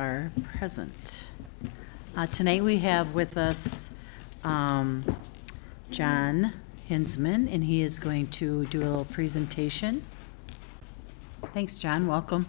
are present. Tonight we have with us John Hinsman, and he is going to do a little presentation. Thanks, John. Welcome.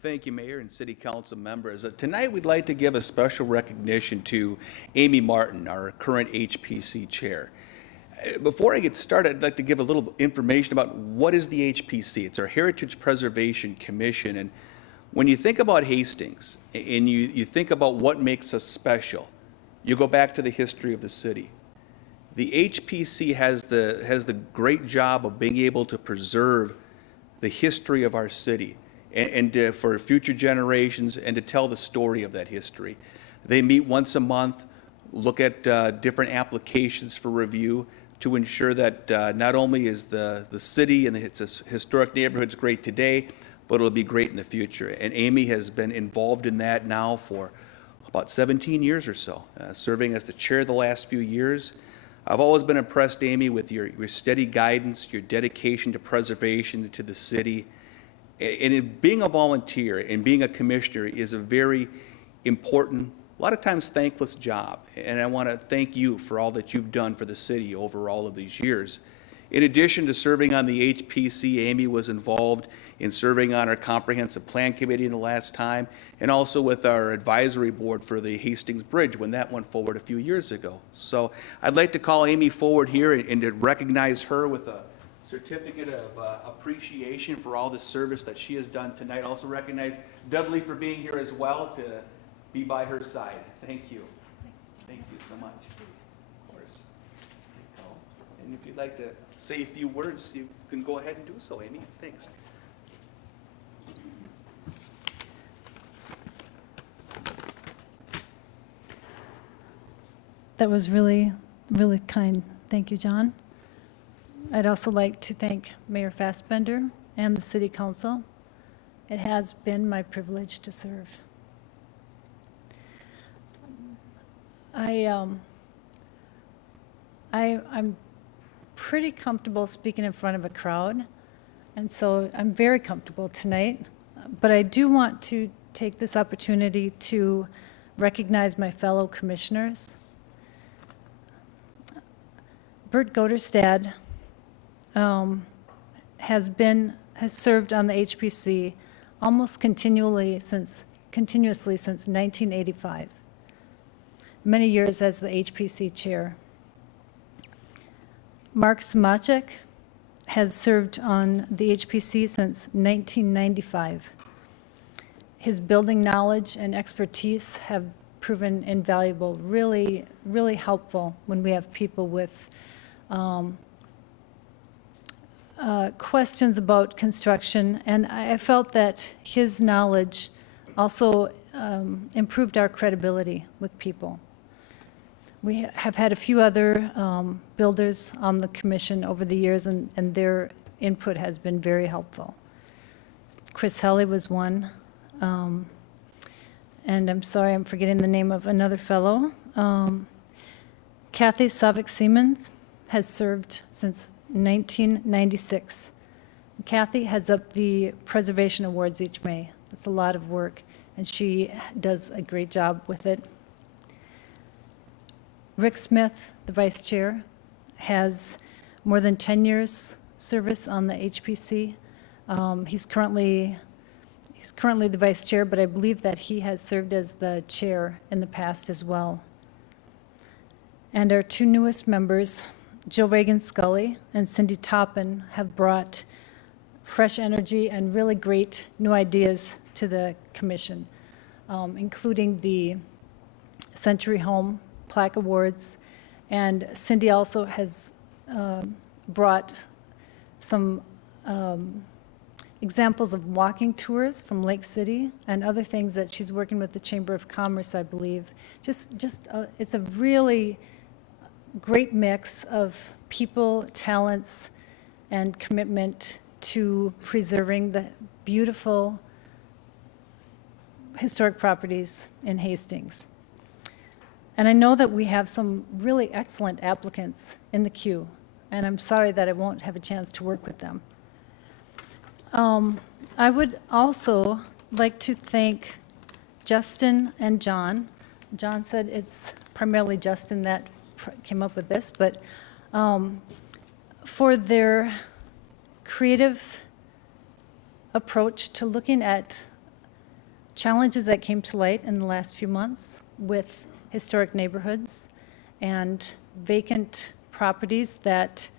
Thank you, Mayor and City Council members. Tonight we'd like to give a special recognition to Amy Martin, our current HPC chair. Before I get started, I'd like to give a little information about what is the HPC. It's our Heritage Preservation Commission, and when you think about Hastings and you think about what makes us special, you go back to the history of the city. The HPC has the great job of being able to preserve the history of our city and for future generations and to tell the story of that history. They meet once a month, look at different applications for review to ensure that not only is the city and its historic neighborhoods great today, but it'll be great in the future. And Amy has been involved in that now for about 17 years or so, serving as the chair the last few years. I've always been impressed, Amy, with your steady guidance, your dedication to preservation to the city. And being a volunteer and being a commissioner is a very important, a lot of times thankless job. And I want to thank you for all that you've done for the city over all of these years. In addition to serving on the HPC, Amy was involved in serving on our Comprehensive Plan Committee in the last time, and also with our advisory board for the Hastings Bridge when that went forward a few years ago. So I'd like to call Amy forward here and to recognize her with a certificate of appreciation for all the service that she has done tonight. Also recognize Dudley for being here as well to be by her side. Thank you. Thank you so much. Of course. And if you'd like to say a few words, you can go ahead and do so, Amy. Thanks. That was really, really kind. Thank you, John. I'd also like to thank Mayor Fassbender and the City Council. It has been my privilege to serve. I'm pretty comfortable speaking in front of a crowd, and so I'm very comfortable tonight. But I do want to take this opportunity to recognize my fellow commissioners. Bert Goderstad has served on the HPC almost continuously since 1985. Many years as the HPC chair. Mark Smachek has served on the HPC since 1995. His building knowledge and expertise have proven invaluable, really, really helpful when we have people with questions about construction, and I felt that his knowledge also improved our credibility with people. We have had a few other builders on the commission over the years, and their input has been very helpful. Chris Helly was one, and I'm sorry I'm forgetting the name of another fellow. Kathy Savick-Siemens has served since 1996. Kathy has up the preservation awards each May. That's a lot of work, and she does a great job with it. Rick Smith, the vice chair, has more than 10 years service on the HPC. He's currently the vice chair, but I believe that he has served as the chair in the past as well. And our two newest members, Jill Reagan-Scully and Cindy Toppin, have brought fresh energy and really great new ideas to the commission, including the Century Home Plaque Awards. And Cindy also has brought some examples of walking tours from Lake City and other things that she's working with the Chamber of Commerce, I believe. It's a really great mix of people, talents, and commitment to preserving the beautiful historic properties in Hastings. And I know that we have some really excellent applicants in the queue, and I'm sorry that I won't have a chance to work with them. I would also like to thank Justin and John. John said it's primarily Justin that came up with this, but for their creative approach to looking at challenges that came to light in the last few months with historic neighborhoods and vacant properties that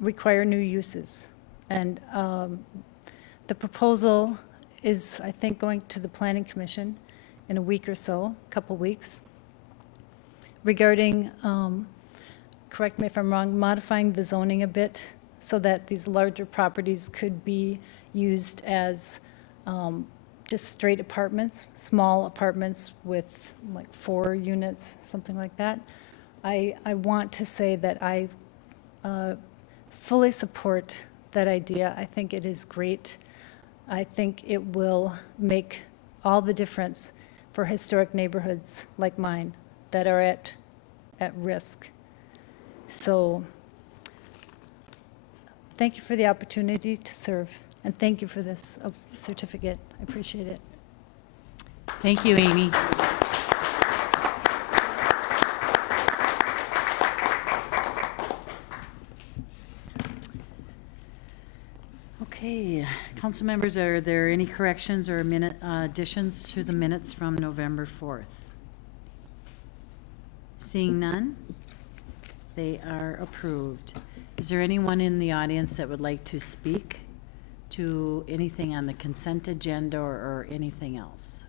require new uses. And the proposal is, I think, going to the Planning Commission in a week or so, a couple weeks, regarding, correct me if I'm wrong, modifying the zoning a bit so that these larger properties could be used as just straight apartments, small apartments with like 4 units, something like that. I want to say that I fully support that idea. I think it is great. I think it will make all the difference for historic neighborhoods like mine that are at risk. So thank you for the opportunity to serve, and thank you for this certificate. I appreciate it. Thank you, Amy. Okay, council members, are there any corrections or additions to the minutes from November 4th? Seeing none, they are approved. Is there anyone in the audience that would like to speak to anything on the consent agenda or anything else?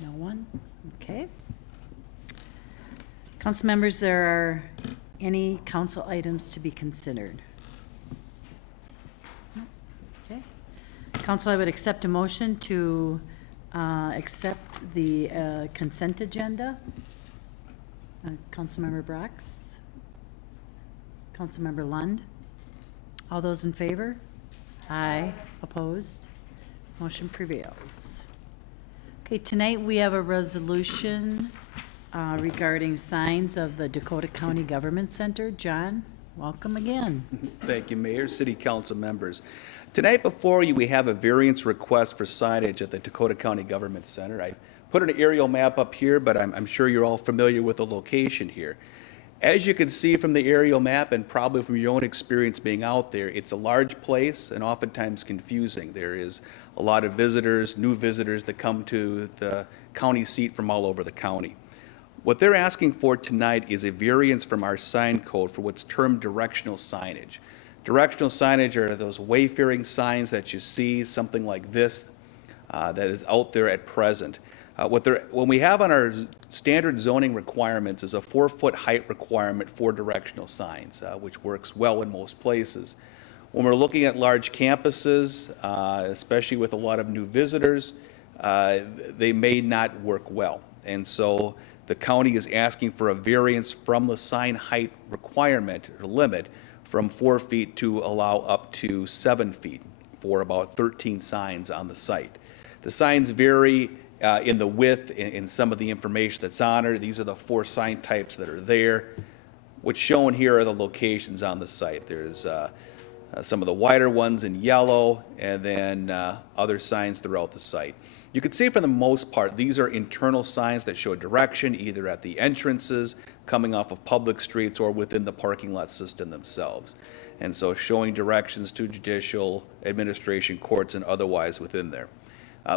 No one? Okay. Council members, there are any council items to be considered? Okay. Council, I would accept a motion to accept the consent agenda. Councilmember Brox? Councilmember Lund? All those in favor? Aye. Opposed? Motion prevails. Okay, tonight we have a resolution regarding signs of the Dakota County Government Center. John, welcome again. Thank you, Mayor, City Council members. Tonight before you, we have a variance request for signage at the Dakota County Government Center. I put an aerial map up here, but I'm sure you're all familiar with the location here. As you can see from the aerial map, and probably from your own experience being out there, it's a large place and oftentimes confusing. There is a lot of visitors, new visitors that come to the county seat from all over the county. What they're asking for tonight is a variance from our sign code for what's termed directional signage. Directional signage are those wayfaring signs that you see, something like this, that is out there at present. When we have on our standard zoning requirements is a 4-foot height requirement for directional signs, which works well in most places. When we're looking at large campuses, especially with a lot of new visitors, they may not work well. And so the county is asking for a variance from the sign height requirement or limit from 4 feet to allow up to 7 feet for about 13 signs on the site. The signs vary in the width, in some of the information that's on it. These are the 4 sign types that are there. What's shown here are the locations on the site. There's some of the wider ones in yellow, and then other signs throughout the site. You can see for the most part, these are internal signs that show direction, either at the entrances, coming off of public streets, or within the parking lot system themselves. And so showing directions to judicial, administration, courts, and otherwise within there.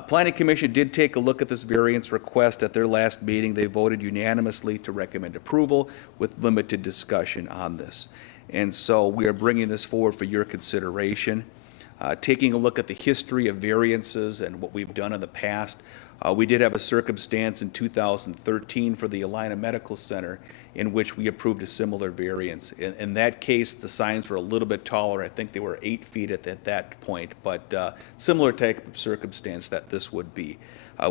Planning Commission did take a look at this variance request at their last meeting. They voted unanimously to recommend approval with limited discussion on this. And so we are bringing this forward for your consideration. Taking a look at the history of variances and what we've done in the past, we did have a circumstance in 2013 for the Alina Medical Center in which we approved a similar variance. In that case, the signs were a little bit taller. I think they were 8 feet at that point, but similar type of circumstance that this would be.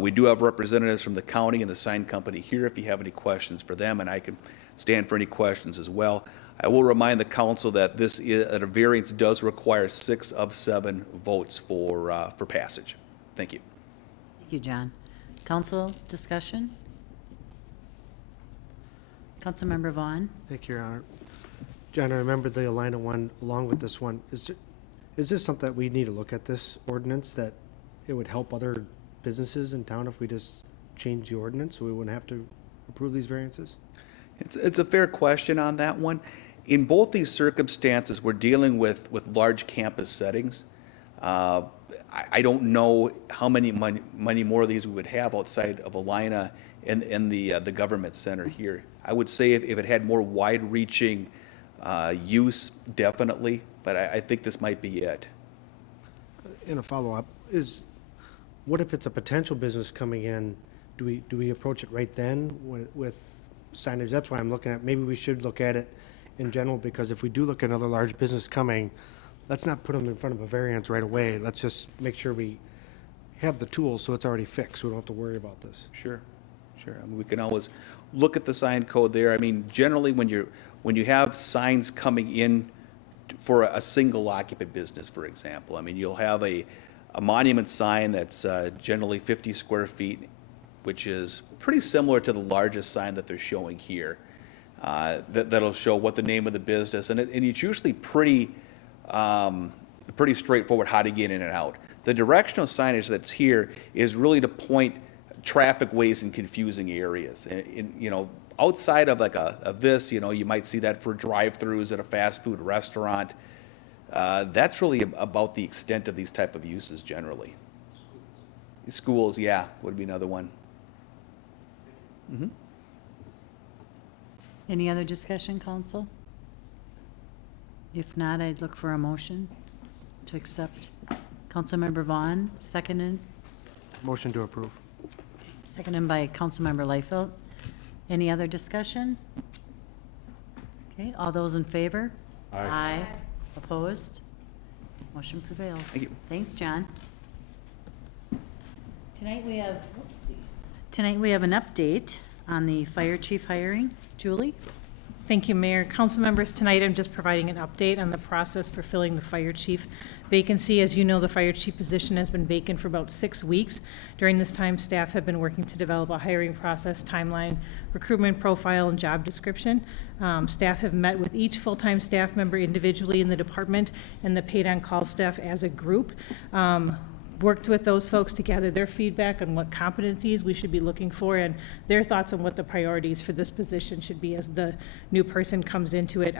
We do have representatives from the county and the sign company here if you have any questions for them, and I can stand for any questions as well. I will remind the council that a variance does require 6 of 7 votes for passage. Thank you. Thank you, John. Council discussion? Councilmember Vaughn? Thank you, Your Honor. John, I remember the Alina one along with this one. Is this something that we need to look at this ordinance, that it would help other businesses in town if we just change the ordinance so we wouldn't have to approve these variances? It's a fair question on that one. In both these circumstances, we're dealing with large campus settings. I don't know how many more of these we would have outside of Alina in the government center here. I would say if it had more wide-reaching use, definitely, but I think this might be it. In a follow-up, what if it's a potential business coming in? Do we approach it right then with signage? That's why I'm looking at, maybe we should look at it in general, because if we do look at another large business coming, let's not put them in front of a variance right away. Let's just make sure we have the tools so it's already fixed. We don't have to worry about this. Sure. I mean, we can always look at the sign code there. I mean, generally, when you have signs coming in for a single occupant business, for example, I mean, you'll have a monument sign that's generally 50 square feet, which is pretty similar to the largest sign that they're showing here. That'll show what the name of the business, and it's usually pretty straightforward how to get in and out. The directional signage that's here is really to point traffic ways in confusing areas. And you know, outside of like this, you know, you might see that for drive-throughs at a fast food restaurant. That's really about the extent of these type of uses generally. Schools, yeah, would be another one. Mm-hmm. Any other discussion, council? If not, I'd look for a motion to accept. Councilmember Vaughn, seconded. Motion to approve. Seconded by Councilmember Liefeld. Any other discussion? Okay, all those in favor? Aye. Opposed? Motion prevails. Thank you. Thanks, John. Tonight we have an update on the fire chief hiring. Julie? Thank you, Mayor. Council members, tonight I'm just providing an update on the process for filling the fire chief vacancy. As you know, the fire chief position has been vacant for about 6 weeks. During this time, staff have been working to develop a hiring process, timeline, recruitment profile, and job description. Staff have met with each full-time staff member individually in the department and the paid-on-call staff as a group. Worked with those folks to gather their feedback on what competencies we should be looking for and their thoughts on what the priorities for this position should be as the new person comes into it.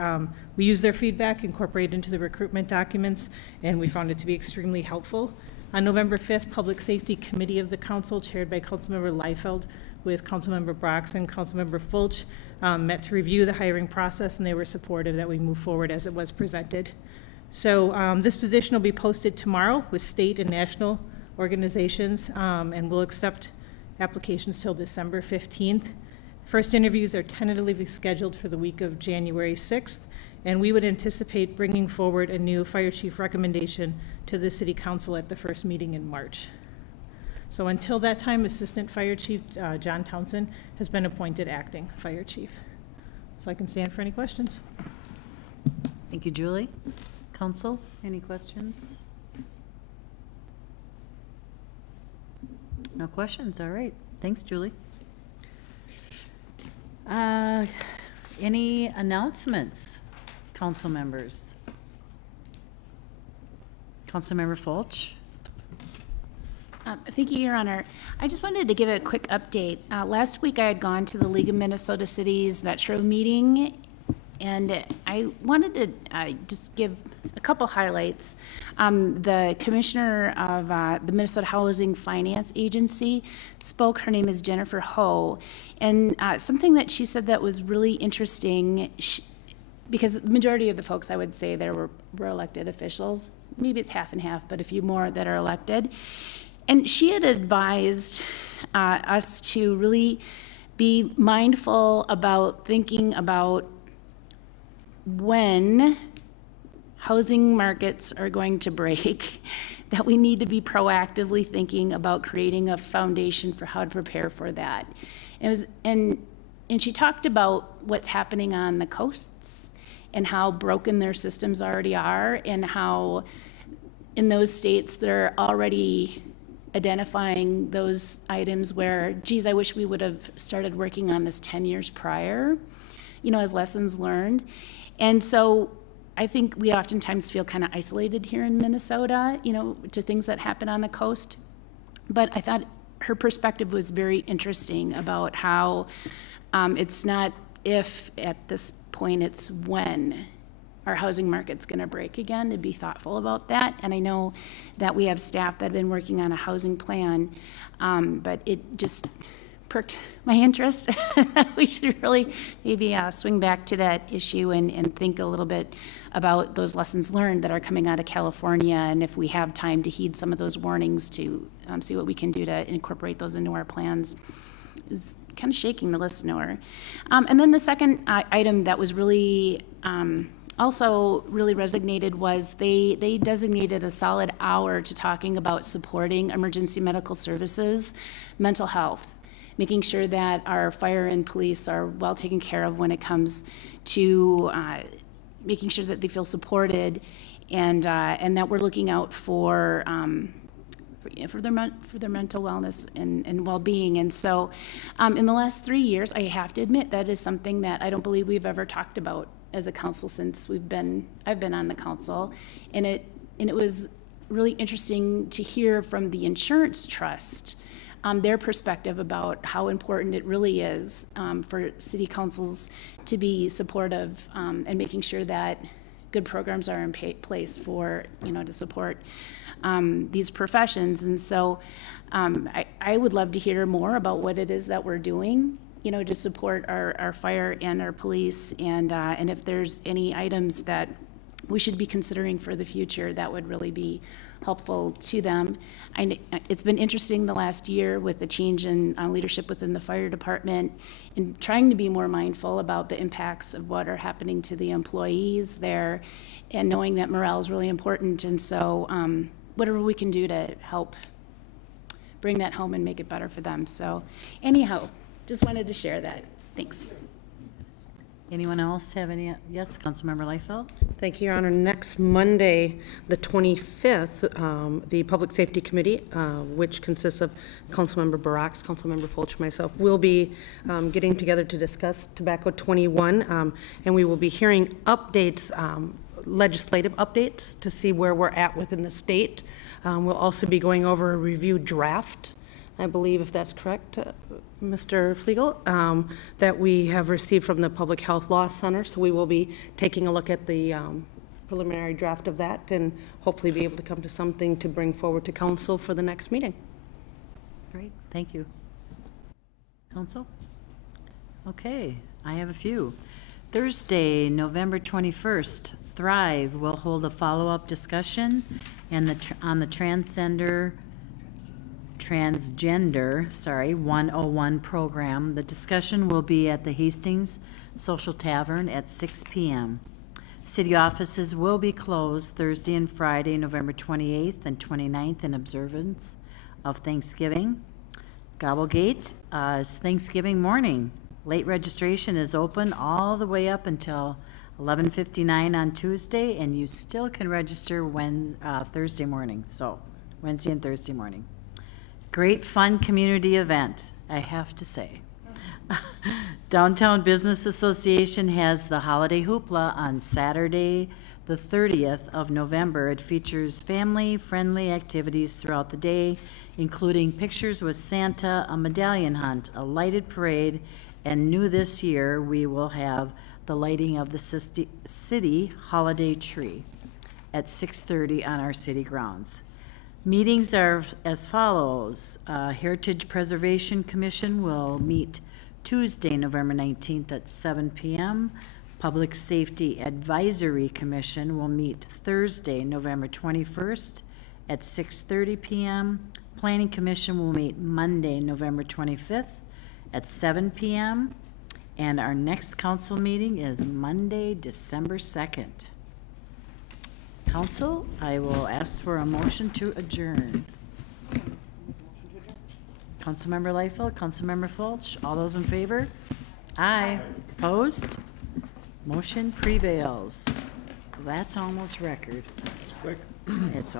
We use their feedback, incorporate into the recruitment documents, and we found it to be extremely helpful. On November 5th, Public Safety Committee of the Council, chaired by Councilmember Liefeld with Councilmember Brox and Councilmember Fulch, met to review the hiring process, and they were supportive that we move forward as it was presented. So this position will be posted tomorrow with state and national organizations, and we'll accept applications till December 15th. First interviews are tentatively scheduled for the week of January 6th, and we would anticipate bringing forward a new fire chief recommendation to the city council at the first meeting in March. So until that time, Assistant Fire Chief John Townsend has been appointed acting fire chief. So I can stand for any questions. Thank you, Julie. Council, any questions? No questions, all right. Thanks, Julie. Any announcements, council members? Councilmember Fulch? Thank you, Your Honor. I just wanted to give a quick update. Last week I had gone to the League of Minnesota Cities Metro meeting, and I wanted to just give a couple highlights. The commissioner of the Minnesota Housing Finance Agency spoke. Her name is Jennifer Ho. And something that she said that was really interesting, because the majority of the folks I would say there were elected officials. Maybe it's half and half, but a few more that are elected. And she had advised us to really be mindful about thinking about when housing markets are going to break, that we need to be proactively thinking about creating a foundation for how to prepare for that. And she talked about what's happening on the coasts and how broken their systems already are, and how in those states they're already identifying those items where, geez, I wish we would have started working on this 10 years prior, as lessons learned. And so I think we oftentimes feel kind of isolated here in Minnesota, to things that happen on the coast. But I thought her perspective was very interesting about how it's not if at this point, it's when our housing market's going to break again, to be thoughtful about that. And I know that we have staff that have been working on a housing plan, but it just perked my interest. We should really maybe swing back to that issue and think a little bit about those lessons learned that are coming out of California, and if we have time to heed some of those warnings to see what we can do to incorporate those into our plans. It was kind of shaking the listener. And then the second item that was really also really resonated was they designated a solid hour to talking about supporting emergency medical services, mental health, making sure that our fire and police are well taken care of when it comes to making sure that they feel supported, and that we're looking out for their mental wellness and well-being. And so in the last 3 years, I have to admit that is something that I don't believe we've ever talked about as a council since I've been on the council. And it was really interesting to hear from the insurance trust their perspective about how important it really is for city councils to be supportive and making sure that good programs are in place for, to support these professions. And so I would love to hear more about what it is that we're doing, to support our fire and our police, and if there's any items that we should be considering for the future that would really be helpful to them. It's been interesting the last year with the change in leadership within the fire department, and trying to be more mindful about the impacts of what are happening to the employees there, and knowing that morale is really important. And so whatever we can do to help bring that home and make it better for them. So anyhow, just wanted to share that. Thanks. Anyone else have any? Yes, Councilmember Liefeld? Thank you, Your Honor. Next Monday, the 25th, the Public Safety Committee, which consists of Councilmember Barax, Councilmember Fulch, and myself, will be getting together to discuss Tobacco 21, and we will be hearing updates, legislative updates, to see where we're at within the state. We'll also be going over a review draft, I believe, if that's correct, Mr. Flegel, that we have received from the Public Health Law Center. So we will be taking a look at the preliminary draft of that, and hopefully be able to come to something to bring forward to council for the next meeting. Great, thank you. Council? Okay, I have a few. Thursday, November 21st, Thrive will hold a follow-up discussion on the Transgender 101 program. The discussion will be at the Hastings Social Tavern at 6 p.m. City offices will be closed Thursday and Friday, November 28th and 29th, in observance of Thanksgiving. Gobblegate is Thanksgiving morning. Late registration is open all the way up until 11:59 on Tuesday, and you still can register Thursday morning, so Wednesday and Thursday morning. Great fun community event, I have to say. Downtown Business Association has the Holiday Hoopla on Saturday, the 30th of November. It features family-friendly activities throughout the day, including pictures with Santa, a medallion hunt, a lighted parade, and new this year, we will have the lighting of the city holiday tree at 6:30 on our city grounds. Meetings are as follows. Heritage Preservation Commission will meet Tuesday, November 19th at 7 p.m. Public Safety Advisory Commission will meet Thursday, November 21st at 6:30 p.m. Planning Commission will meet Monday, November 25th at 7 p.m. And our next council meeting is Monday, December 2nd. Council, I will ask for a motion to adjourn. Councilmember Liefeld, Councilmember Fulch, all those in favor? Aye. Opposed? Motion prevails. That's almost record. It's